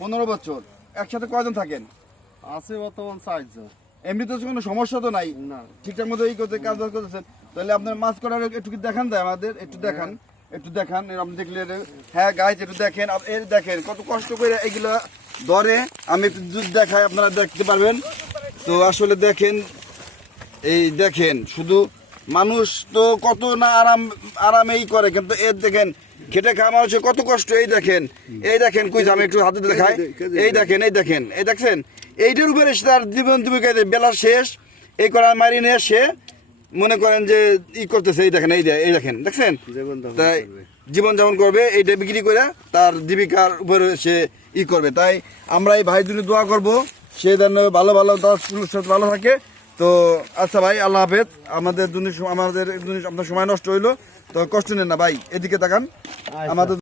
15 বছর। একসাথে কয়জন থাকেন? আছে বর্তমান 4 জন। এমনিতে তো কোনো সমস্যা তো নাই, না। ঠিকঠাক মতো এই করতে কাজ বাজ করতেছেন। তাহলে আপনার মাছ করার একটু কি দেখান দেয় আমাদের, একটু দেখান, একটু দেখান। আপনি দেখলে হ্যাঁ গাইজ একটু দেখেন, এর দেখেন কত কষ্ট করে এগুলো ধরে। আমি একটু দুধ দেখাই, আপনারা দেখতে পারবেন। তো আসলে দেখেন, এই দেখেন শুধু মানুষ তো কত না আরামেই করে, কিন্তু এর দেখেন খেটে খাওয়া মানুষের কত কষ্ট। এই দেখেন, এই দেখেন, কই আমি একটু হাতে দেখাই। এই দেখেন, এই দেখেন, এই দেখছেন, এইটার উপরে তার জীবন জীবিকা, বেলা শেষ এই করা মারি নিয়ে সে মনে করেন যে ই করতেছে। এই দেখেন, এই দেখেন, দেখছেন, তাই জীবনযাপন করবে এইটা বিক্রি করে, তার জীবিকার উপরে সে ই করবে। তাই আমরা এই ভাইয়ের জন্য দোয়া করবো, সে যেন ভালো ভালো ভালো থাকে। তো আচ্ছা ভাই, আল্লাহ হাফেজ। আমাদের জন্য আপনার সময় নষ্ট হইলো, তো কষ্ট নেন না ভাই, এদিকে তাকান আমাদের